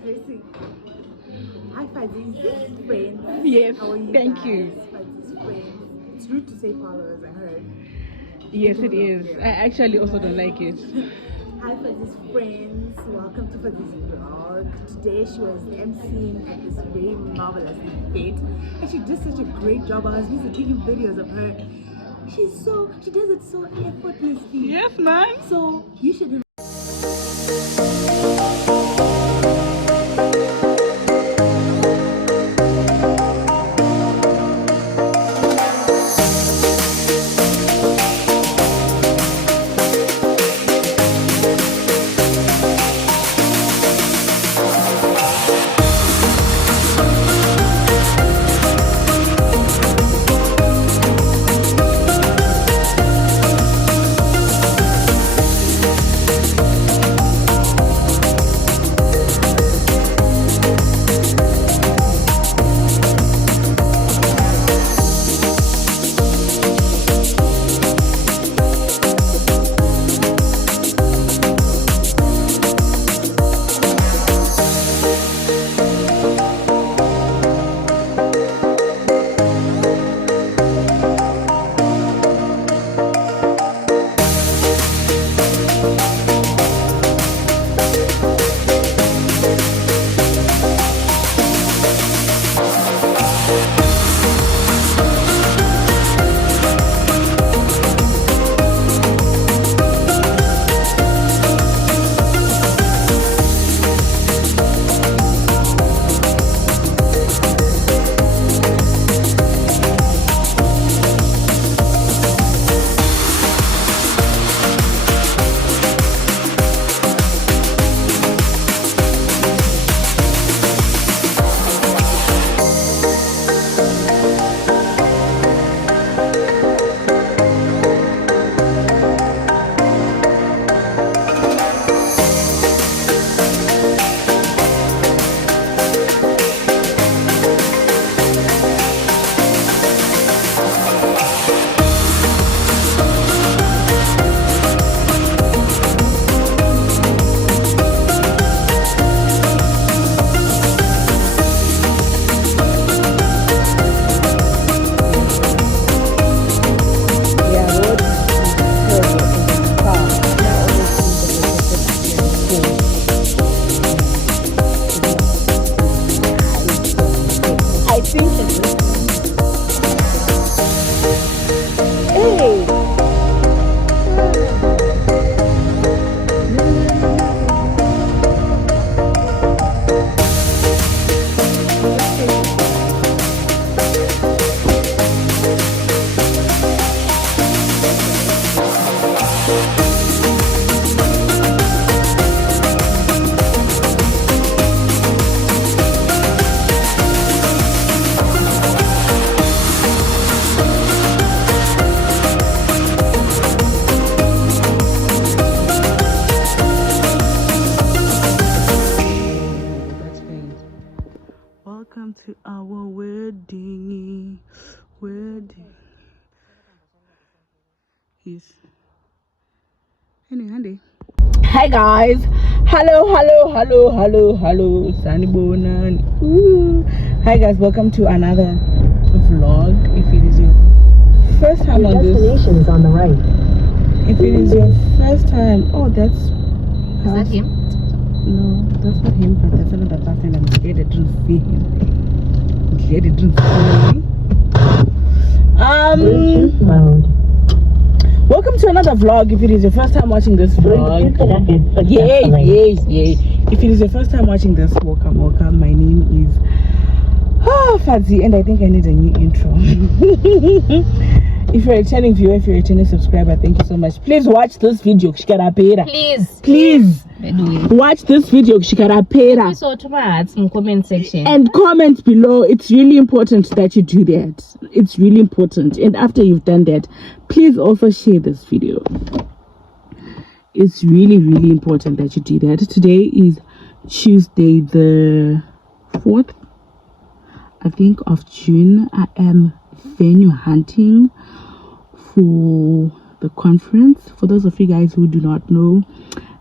Tracy. Hi, Fuzzy's friends. Yes, How are you thank guys? you. Fuzzy's friends. It's rude to say followers, I heard. Yes, it is. I actually also don't like it. Hi, Fuzzy's friends. Welcome to Fuzzy's vlog. Today she was emceeing at this very marvelous event, and she did such a great job. I was busy taking videos of her. She does it so effortlessly. Yes, man. So you should. Welcome to our wedding. Yes. Anyway, Andy. Hi guys. Hello. Sanibona. Hi guys, welcome to another vlog. If it is your first time on this, destination is on the right. If it is your first time, is that him? No, that's not him, but that's another person. I'm scared I didn't see him. Welcome to another vlog. If it is your first time watching this vlog, yay. If it is your first time watching this, welcome. My name is Fadzi, and I think I need a new intro. If you're a returning viewer, if you're a returning subscriber, thank you so much. Please watch this video. Please watch this video. So in comment section and comment below. It's really important that you do that. It's really important. And after you've done that, please also share this video. It's really important that you do that. Today is Tuesday the 4th, I think, of June. I am venue hunting for the conference. For those of you guys who do not know,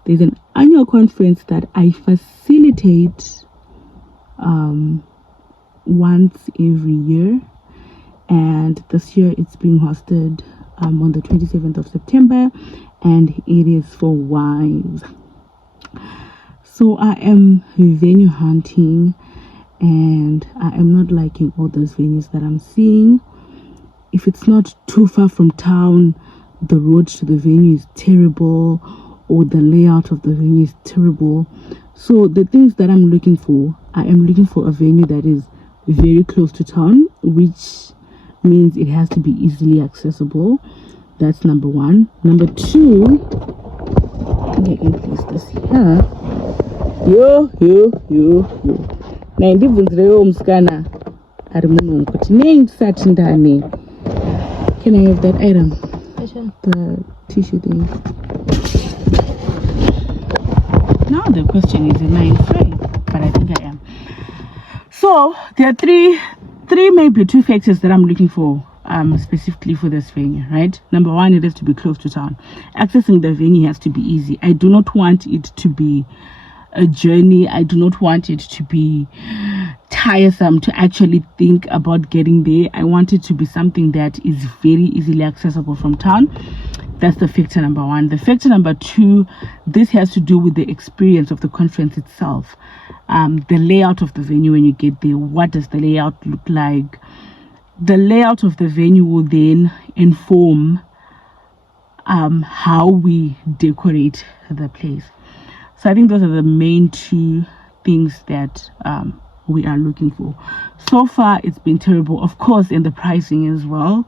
there's an annual conference that I facilitate once every year, and this year it's being hosted on the 27th of September, and it is for wives. So I am venue hunting, and I am not liking all those venues that I'm seeing. If it's not too far from town, the road to the venue is terrible, or the layout of the venue is terrible. So the things that I'm looking for, I am looking for a venue that is very close to town, which means it has to be easily accessible. That's number one. Number two, I can place this here. Yo. Na ndibvunzirewo musikana ari muno kuti nei ndisati ndane. Can I have that item? The tissue thing. Now the question is, am I in frame? But I think I am. So there are three, maybe two factors that I'm looking for specifically for this venue, right? Number one, it has to be close to town. Accessing the venue has to be easy. I do not want it to be a journey. I do not want it to be tiresome to actually think about getting there. I want it to be something that is very easily accessible from town. That's the factor number one. The factor number two, this has to do with the experience of the conference itself. The layout of the venue when you get there. What does the layout look like? The layout of the venue will then inform how we decorate the place. So I think those are the main two things that we are looking for. So far, it's been terrible. Of course, and the pricing as well.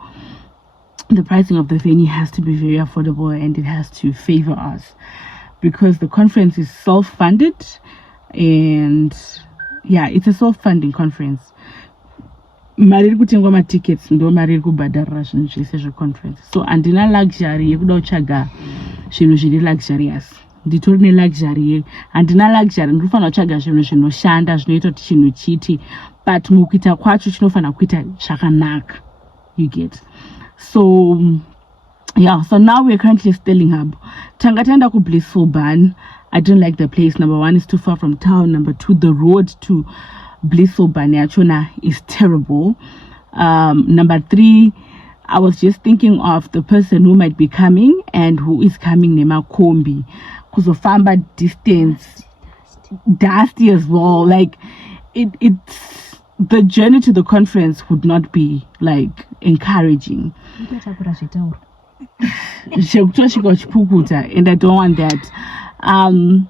The pricing of the venue has to be very affordable, and it has to favor us because the conference is self-funded, and yeah, it's a self-funding conference. Mariri kutengwa ma tickets ndo mariri kubhadharira zvinhu zvese zveconference. So andina luxury yekuda kutsvaga zvinhu zviri luxurious. Nditori ne luxury, handina luxury ndinofanira kutsvaga zvinhu zvinoshanda zvinoita kuti chinhu chiti, but mukuita kwacho chinofanira kuita zvakanaka. You get. So yeah, so now we're currently Sterling Hub. Tanga taenda ku Blissful Barn. I don't like the place. Number one, it's too far from town. Number two, the road to Blissful Barn yachona is terrible. Number three, I was just thinking of the person who might be coming and who is coming nema kombi. Kuzofamba distance, dusty as well. Like it's the journey to the conference would not be like encouraging. And I don't want that. And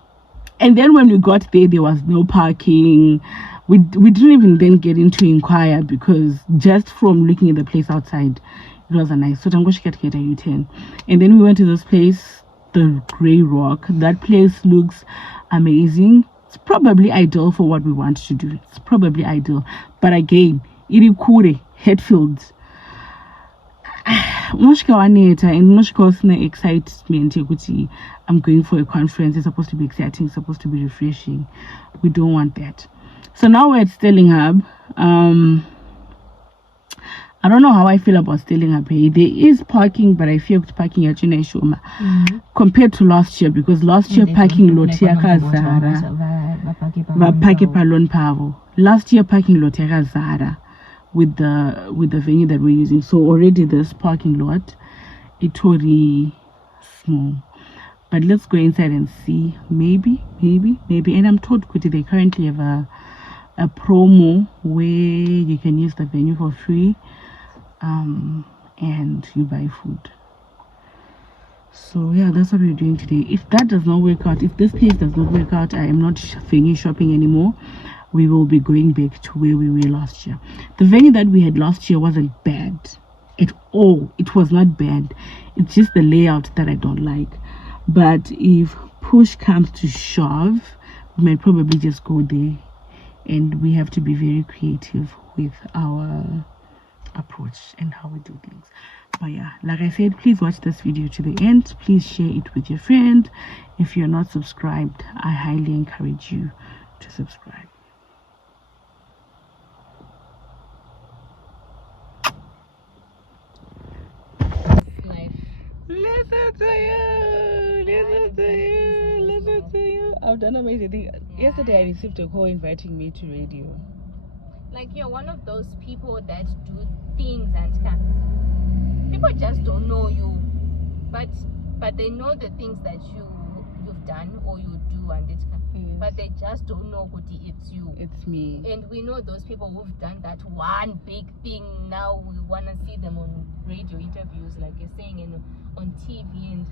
then when we got there was no parking. We didn't even then get into inquire because just from looking at the place outside, it was a nice. So I'm going to get a U10. And then we went to this place, the Grey Rock. That place looks amazing. It's probably ideal for what we want to do. It's probably ideal. But again, Irikure, Hetfield. Excitement. I'm going for a conference. It's supposed to be exciting. It's supposed to be refreshing. We don't want that. So now we're at Sterling Hub. I don't know how I feel about Sterling Hub. There is parking, but I feel parking at Shoma compared to last year, because last year parking lot last year parking lot Zara with the venue that we're using. So already this parking lot it's already small. But let's go inside and see. Maybe. And I'm told Kuti they currently have a promo where you can use the venue for free. And you buy food. So yeah, that's what we're doing today. If that does not work out, if this place does not work out, I am not venue shopping anymore. We will be going back to where we were last year. The venue that we had last year wasn't bad at all. It was not bad. It's just the layout that I don't like. But if push comes to shove, we might probably just go there, and we have to be very creative with our approach and how we do things. But yeah, like I said, please watch this video to the end. Please share it with your friend. If you're not subscribed, I highly encourage you to subscribe. Listen to you. said to you, I've done amazing things. Yeah. Yesterday I received a call inviting me to radio. Like you're one of those people that do things and people just don't know you, but they know the things that you've done or you do and it can. Yes. But they just don't know who it's you. It's me. And we know those people who've done that one big thing. Now we want to see them on radio interviews, like you're saying, and on TV and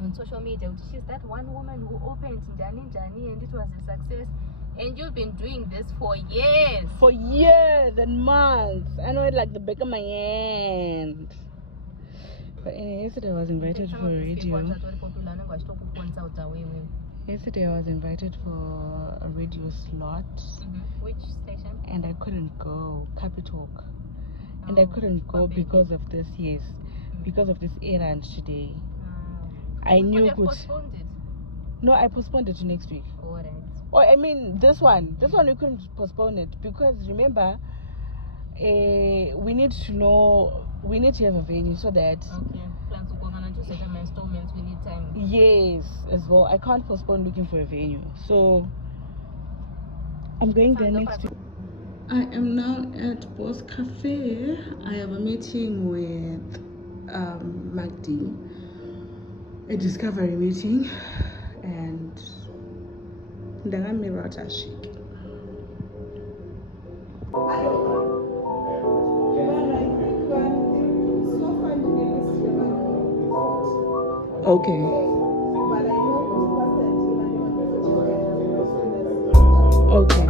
on social media. She's that one woman who opened Jani and it was a success. And you've been doing this for years. For years and months. I know it like the back of my hand. But anyway, yesterday I was invited for radio. Yesterday I was invited for a radio slot. Mm-hmm. Which station? And I couldn't go. Capitalk. And I couldn't go because of this, yes. Because of this errand today. I knew you postponed it. No, I postponed it to next week. Alright. Oh, I mean this one we couldn't postpone it because remember, we need to have a venue so that. Okay. Plans to go on to certain installments. We need time. Yes, as well. I can't postpone looking for a venue, so I'm going there next week. I am now at Boss Cafe. I have a meeting with Magdi, a discovery meeting, and okay. Okay.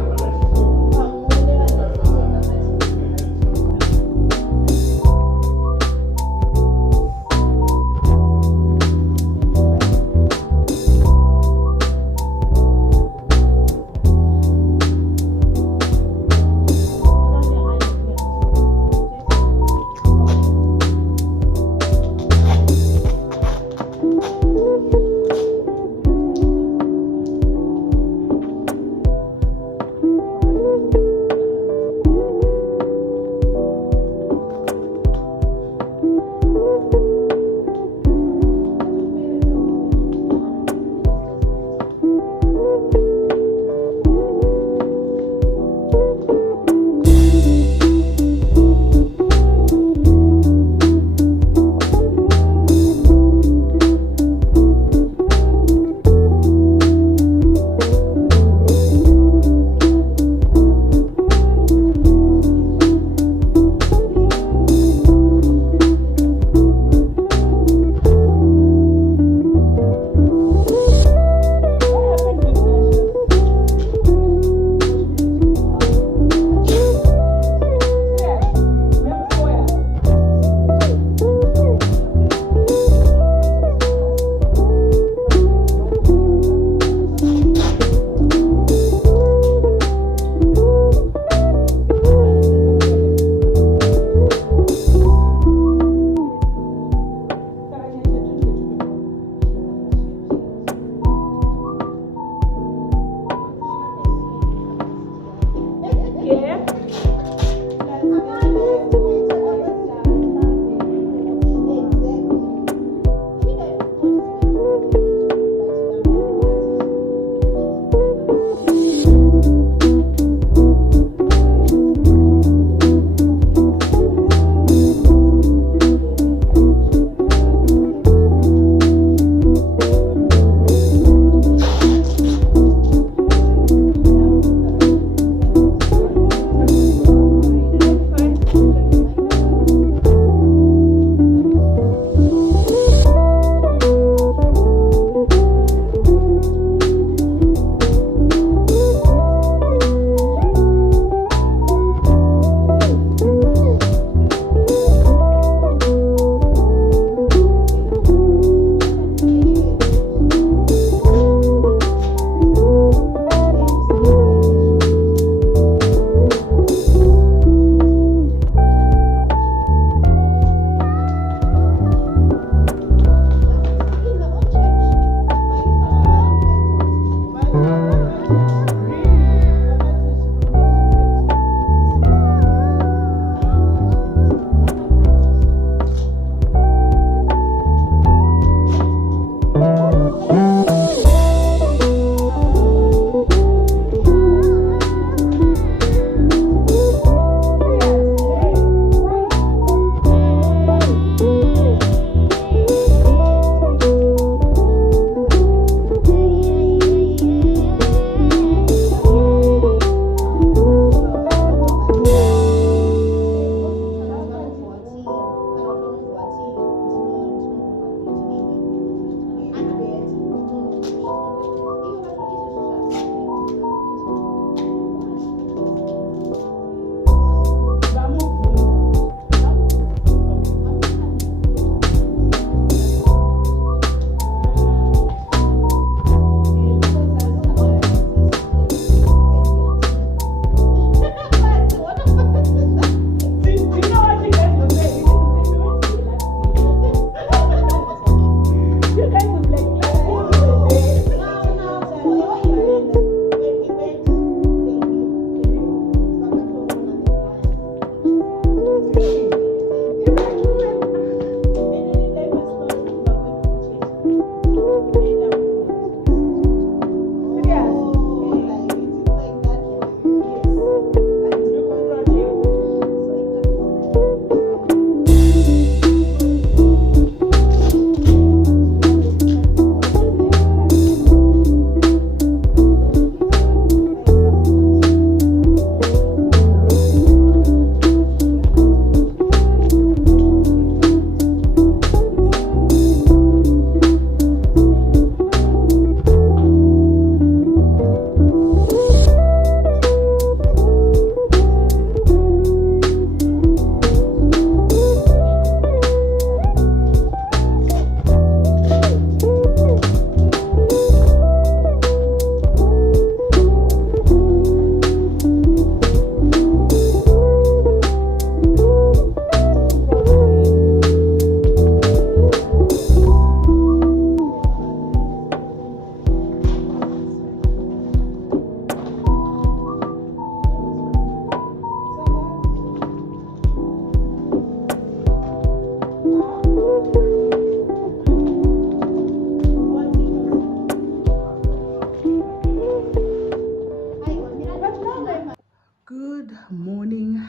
Good morning,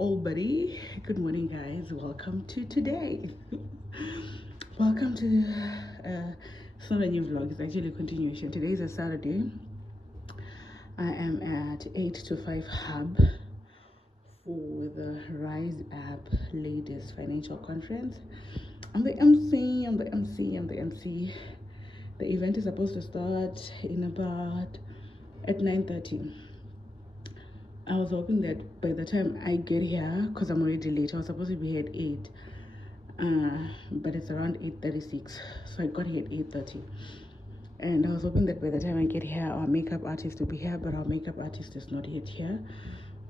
everybody. Good morning, guys. Welcome to today. Welcome to it's not a new vlog, it's actually a continuation. Today is a Saturday. I am at 8 to 5 hub for the Rise Up Ladies Financial Conference. I'm the MC. The event is supposed to start in about at 9:30. I was hoping that by the time I get here, because I'm already late, I was supposed to be here at 8, but it's around 8:36, so I got here at 8:30. And I was hoping that by the time I get here, our makeup artist will be here, but our makeup artist is not yet here,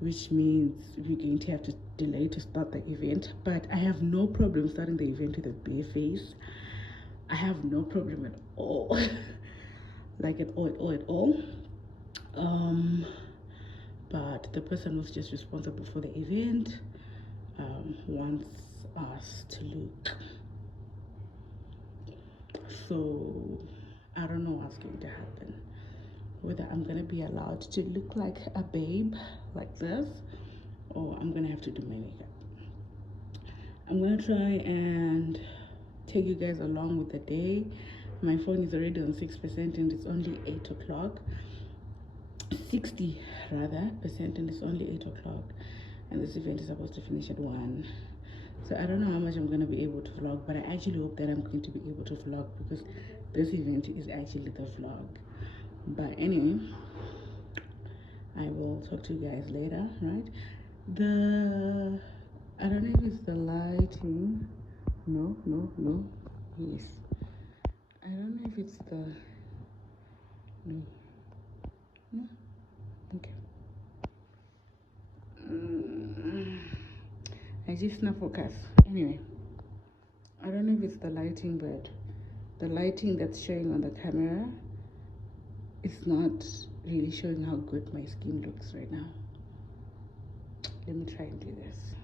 which means we're going to have to delay to start the event. But I have no problem starting the event with a bare face. I have no problem at all. Like at all. But the person who's just responsible for the event wants us to look. So I don't know what's going to happen. Whether I'm gonna be allowed to look like a babe like this, or I'm gonna have to do my makeup. I'm gonna try and take you guys along with the day. My phone is already on 6% and it's only 8 o'clock. 60 rather percent, and it's only 8 o'clock, and this event is supposed to finish at 1. So I don't know how much I'm going to be able to vlog, but I actually hope that I'm going to be able to vlog, because this event is actually the vlog. But anyway, I will talk to you guys later, right? I don't know if it's the lighting. No, yes, I don't know if it's the no, okay. I just not focus. Anyway, I don't know if it's the lighting, but the lighting that's showing on the camera is not really showing how good my skin looks right now. Let me try and do this.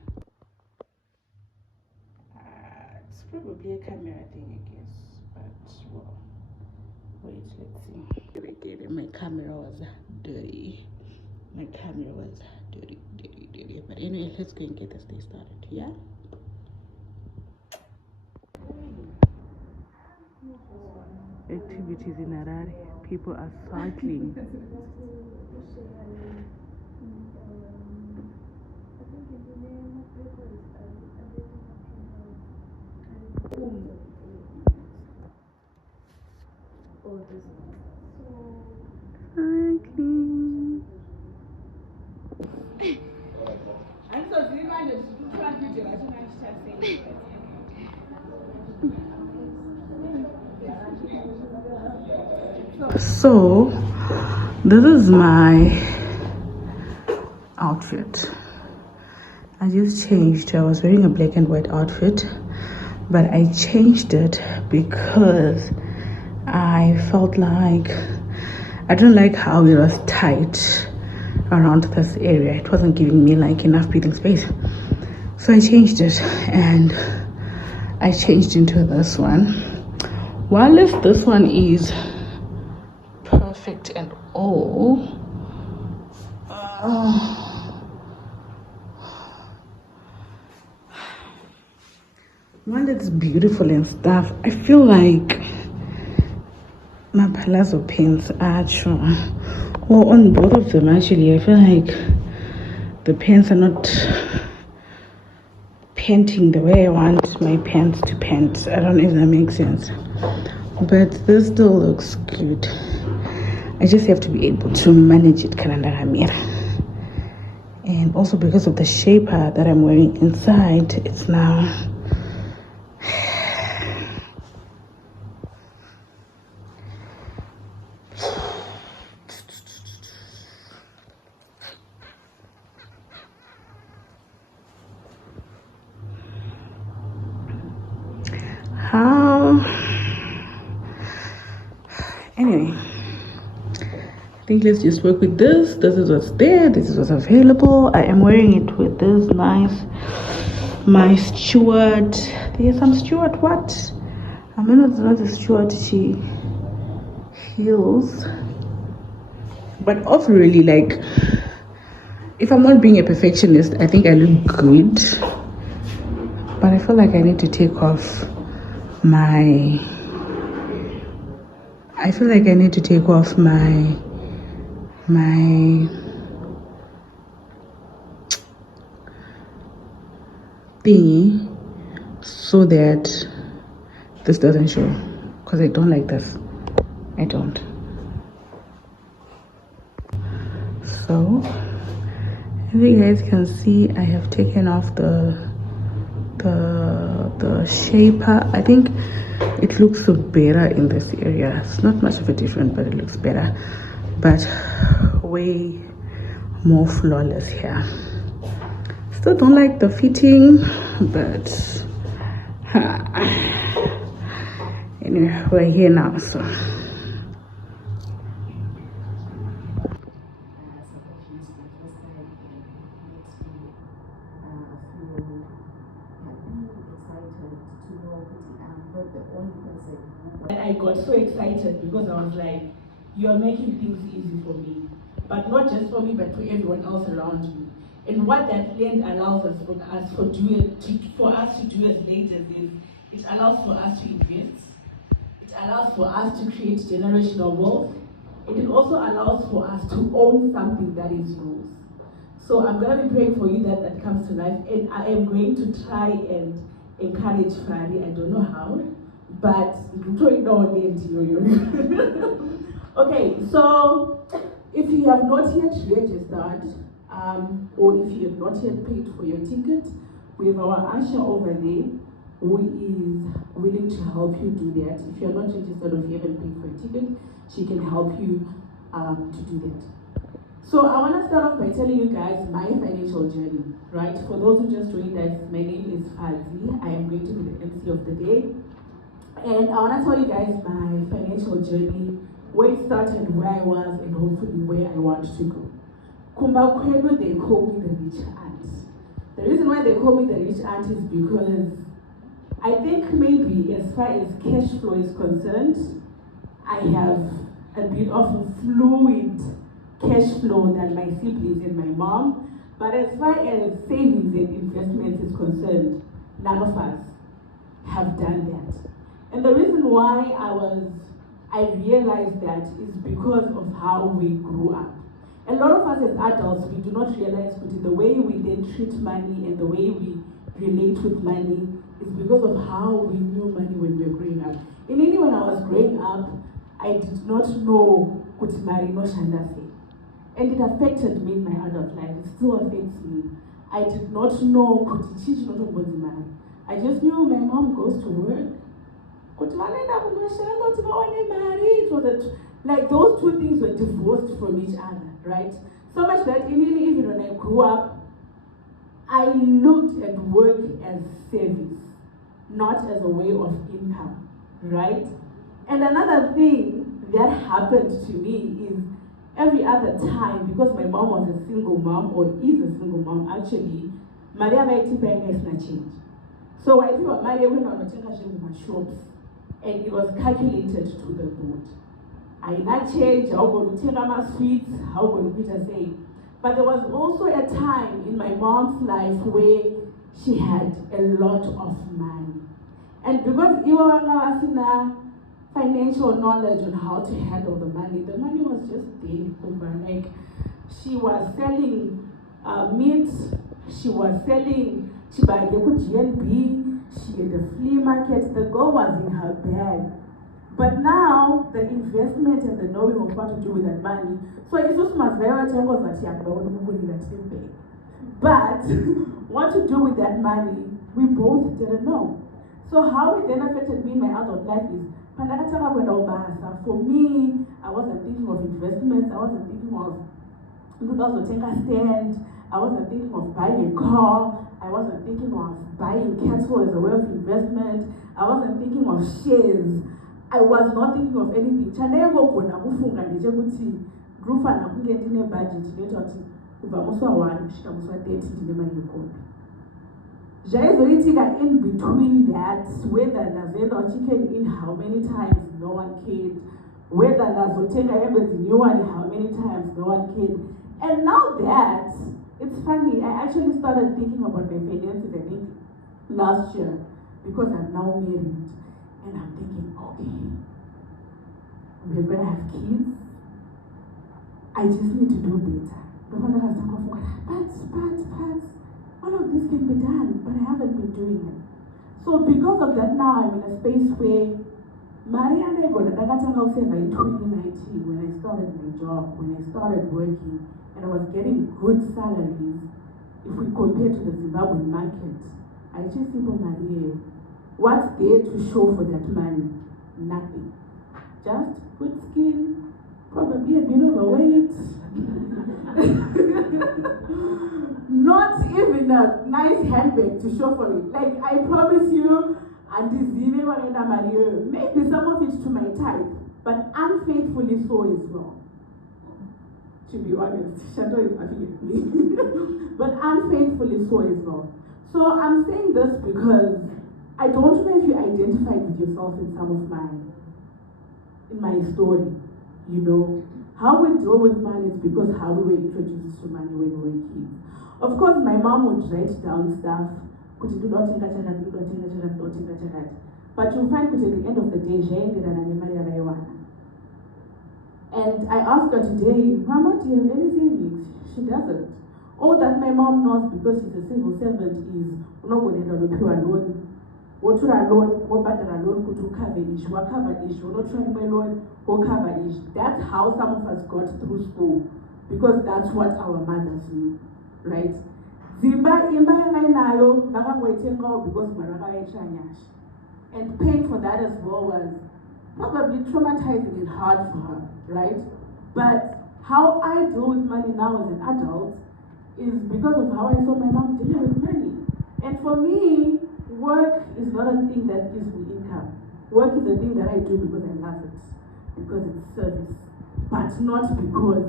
It's probably a camera thing, I guess, but well, wait, let's see. My camera was dirty. But anyway, let's go and get this day started, yeah? Activities in Harare. People are cycling. So this is my outfit. I just changed. I was wearing a black and white outfit, but I changed it because I felt like I don't like how it was tight around this area. It wasn't giving me like enough breathing space, so I changed it, and I changed into this one. While this one is perfect and all, while it's beautiful and stuff, I feel like my palazzo pants are true. Well, on both of them actually, I feel like the pants are not panting the way I want my pants to pant. I don't know if that makes sense, but this still looks good. I just have to be able to manage it, and also because of the shaper that I'm wearing inside, it's now anyway, I think let's just work with this. This is what's there. This is what's available. I am wearing it with this my Stuart. There's some Stuart what? I mean, it's not a Stuart. She heels, but also really like if I'm not being a perfectionist, I think I look good, but I feel like I need to take off my thingy so that this doesn't show, because I don't like this. I don't. So if you guys can see, I have taken off the shaper. I think it looks better in this area. It's not much of a difference, but it looks better, but way more flawless here. Still don't like the fitting, but anyway, we're here now, so I got so excited because I was like, you're making things easy for me, but not just for me, but for everyone else around me. And what that land allows us for us to do as leaders is it allows for us to invest, it allows for us to create generational wealth, and it also allows for us to own something that is yours. So I'm going to be praying for you that that comes to life, and I am going to try and encourage Fari. I don't know how, but okay, so if you have not yet registered, or if you have not yet paid for your ticket, we have our usher over there who is willing to help you do that. If you're not registered or if you haven't paid for a ticket, she can help you to do that. So I want to start off by telling you guys my financial journey, right? For those who just joined us, my name is Fazi. I am going to be the MC of the day. And I want to tell you guys my financial journey, where it started, where I was, and hopefully where I want to go. Kumba Kwenu, they call me the rich aunt. The reason why they call me the rich aunt is because I think maybe as far as cash flow is concerned, I have a bit of a fluid cash flow than my siblings and my mom. But as far as savings and investments is concerned, none of us have done that. And the reason why I realized that is because of how we grew up. A lot of us as adults, we do not realize that the way we then treat money and the way we relate with money is because of how we knew money when we were growing up. And even when I was growing up, I did not know kuti mari inoshanda sei. And it affected me in my adult life. It still affects me. I did not know kuti chii chinotombodzi mari. I just knew my mom goes to work. Kuti vanoenda kunoshanda kuti vawane mari. It was like those two things were divorced from each other, right? So much that even when I grew up, I looked at work as service, not as a way of income, right? And another thing that happened to me is every other time, because my mom was a single mom, or is a single mom actually, Maria Vaitipa is not change. So I think Maria went on my shops, and it was calculated to the board. I not change, how going to take my sweets, how going to say. But there was also a time in my mom's life where she had a lot of money. And because Iwanga was financial knowledge on how to handle the money was just there. Like, she was selling meat, she was selling Chibageku GNB, she had a flea market, the girl was in her bag. But now, the investment and the knowing of what to do with that money, so it's just much very terrible that you have to but what to do with that money, we both didn't know. So how it then affected me in my adult life is, for me, I wasn't thinking of investments, I wasn't thinking of stand, I wasn't thinking of buying a car, I wasn't thinking of buying cattle as a way of investment, I wasn't thinking of shares, I was not thinking of anything. In between that, whether Nazenda chicken in how many times no one cared, whether Nazotenga happens in new one how many times no one cared. And now that It's funny, I actually started thinking about my finances, I think, last year, because I'm now married. And I'm thinking, okay, we're gonna have kids. I just need to do better. But all of this can be done, but I haven't been doing it. So because of that, now I'm in a space where Maria and I got in 2019 when I started my job, when I started working, and I was getting good salaries. If we compare to the Zimbabwean market, I just think, oh Maria, what's there to show for that money? Nothing. Just good skin, probably a bit overweight. Not even a nice handbag to show for it. Like, I promise you, maybe some of it to my type, but unfaithfully so as well. To be honest, Shadow is laughing at me. But unfaithfully so as well. So I'm saying this because I don't know if you identified with yourself in some of my story. You know, how we deal with money is because how we were introduced to money when we were kids. Of course, my mom would write down stuff, but you'll find at the end of the day, and I asked her today, Mama, do you have any savings? She doesn't. All that my mom knows, because she's a civil servant, is we're not going to end up with a loan. What to a loan, what better a loan could cover ish, what cover ish, we're not trying my loan, what cover ish. That's how some of us got through school, because that's what our mothers knew, right? Zimba imba nayo waiting because and paying for that as well was probably traumatizing and hard for her, right? But how I deal with money now as an adult is because of how I saw my mom dealing with money. And for me, work is not a thing that gives me income. Work is a thing that I do because I love it, because it's service, but not because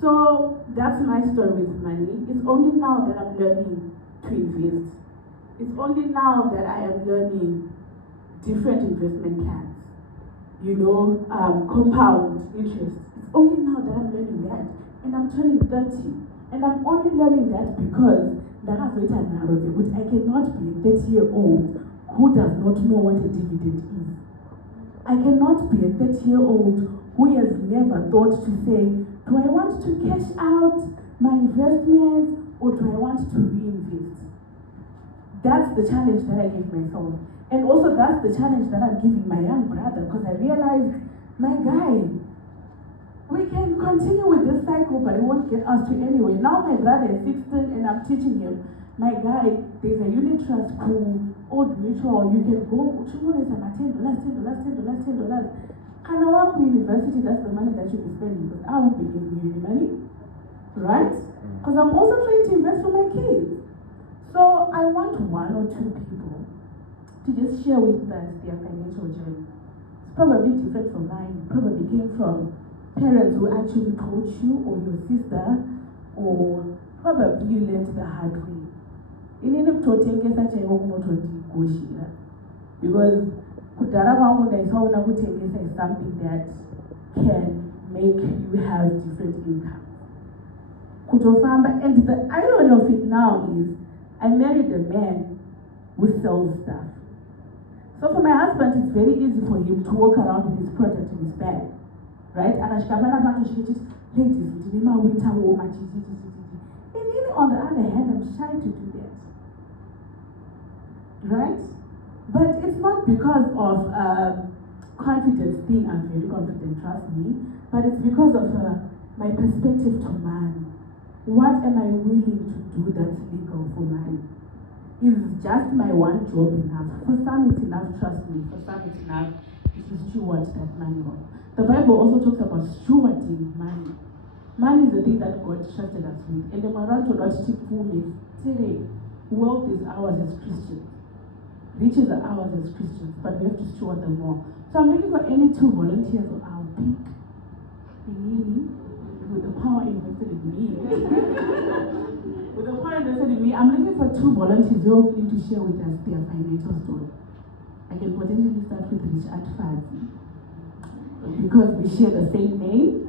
so that's my story with money. It's only now that I'm learning to invest. It's only now that I am learning different investment plans, you know, compound interest. It's only now that I'm learning that. And I'm turning 30. And I'm only learning that because I cannot be a 30-year-old who does not know what a dividend is. I cannot be a 30-year-old who has never thought to say, do I want to cash out my investments or do I want to reinvest? That's the challenge that I give myself. And also that's the challenge that I'm giving my young brother, because I realized, my guy, we can continue with this cycle, but it won't get us to anywhere. Now my brother is 16 and I'm teaching him, my guy, there's a unit trust pool, Old Mutual, you can go, $10, $10. Can I work for university? That's the money that you'll be spending, because I won't be giving you any money, right? Because I'm also trying to invest for my kids. So I want one or two people to just share with us their financial journey. It's probably different from mine. It probably came from parents who actually taught you, or your sister, or probably you learned the hard way. Because is something that can make you have different income. And the irony of it now is, I married a man who sells stuff. So for my husband, it's very easy for him to walk around with his product in his bag, right? And ladies, winter warm. And then on the other hand, I'm shy to do that, right? But it's not because of confidence thing. I'm very confident, trust me. But it's because of my perspective to man. What am I willing to do that's legal for money? Is just my one job enough? For some it's enough, trust me. For some it's enough to steward that money well. The Bible also talks about stewarding money. Money is the thing that God trusted us with. And the Maranto not today, wealth is ours as Christians. Riches are ours as Christians, but we have to steward them more. So I'm looking for any two volunteers or I'll pick with the power invested in me. With the power invested in me, I'm looking for two volunteers who are willing to share with us their financial story. I can potentially start with Richard Fadzi, because we share the same name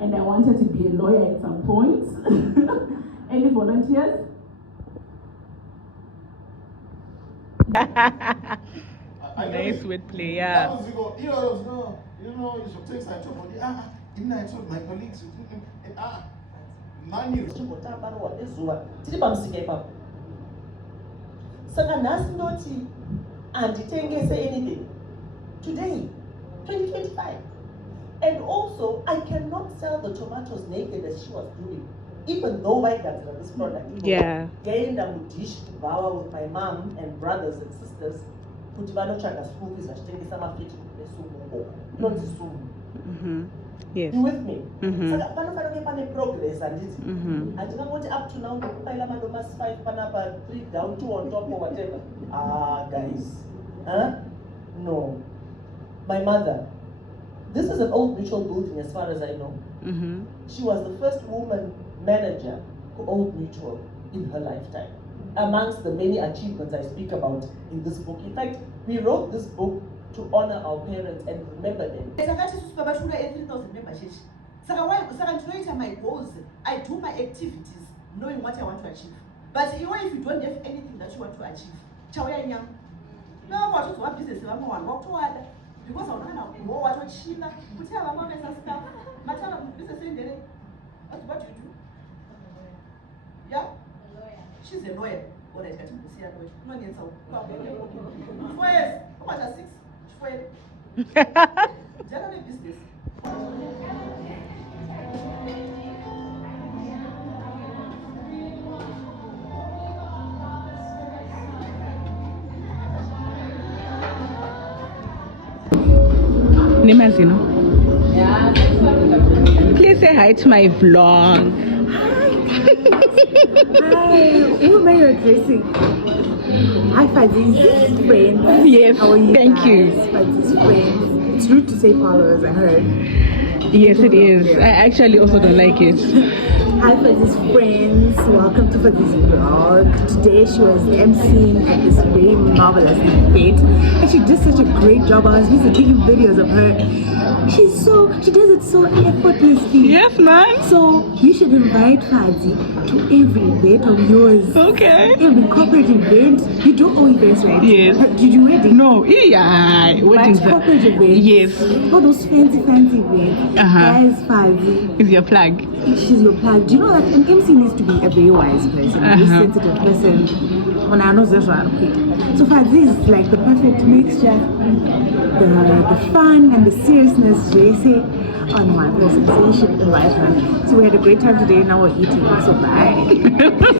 and I wanted to be a lawyer at some point. Any volunteers? Nice wordplay, yeah. You know, you should take side to body. Didn't I told my colleagues? Money. Anything today, 2025. And also, I cannot sell the tomatoes naked as she was doing, even though I got this product. Yeah. Gained a dish to bow with my mom and brothers and sisters. Yes. You with me? Mm-hmm. So that progress and it. Mm-hmm. I don't know what up to now. 5 panapa, 3 down, 2 on top or whatever. Guys, no. My mother. This is an old mutual building, as far as I know. Mm-hmm. She was the first woman manager for Old Mutual in her lifetime. Amongst the many achievements I speak about in this book. In fact, we wrote this book to honor our parents and remember them. My goals, I do my activities knowing what I want to achieve. But even if you don't have anything that you want to achieve, because I'm not what achieve, put your mom as a staff, business in there. That's what you do. Yeah? She's a lawyer. What I got to see a lawyer. No need so. What are 6? General business. Please say hi to my vlog. Hi, who am I addressing? Hi, Fuzzy's friends. Yes, how are you? Thank you. Fuzzy's friends. It's rude to say followers, I heard. Yes, it is. I actually also don't like it. Hi, Fuzzy's friends. Welcome to Fuzzy's vlog. Today she was emceeing at this very marvelous event, and she did such a great job. I was busy taking videos of her. She does it so effortlessly. Yes, man. So you should invite Fuzzy to every event of yours. Okay. Every corporate event. You do all events, right? Yes. Did you wedding? No. Yeah. What But is that? corporate events. Yes. All those fancy events. Guys, Fuzzy. Is your plug? She's your plug. Do you know that an MC needs to be a very wise person, a very sensitive person? When I know this one, okay. So Fuzzy is like the perfect mixture, the fun and the seriousness. They say on one person, so you should invite her. So we had a great time today. Now we're eating. So bye.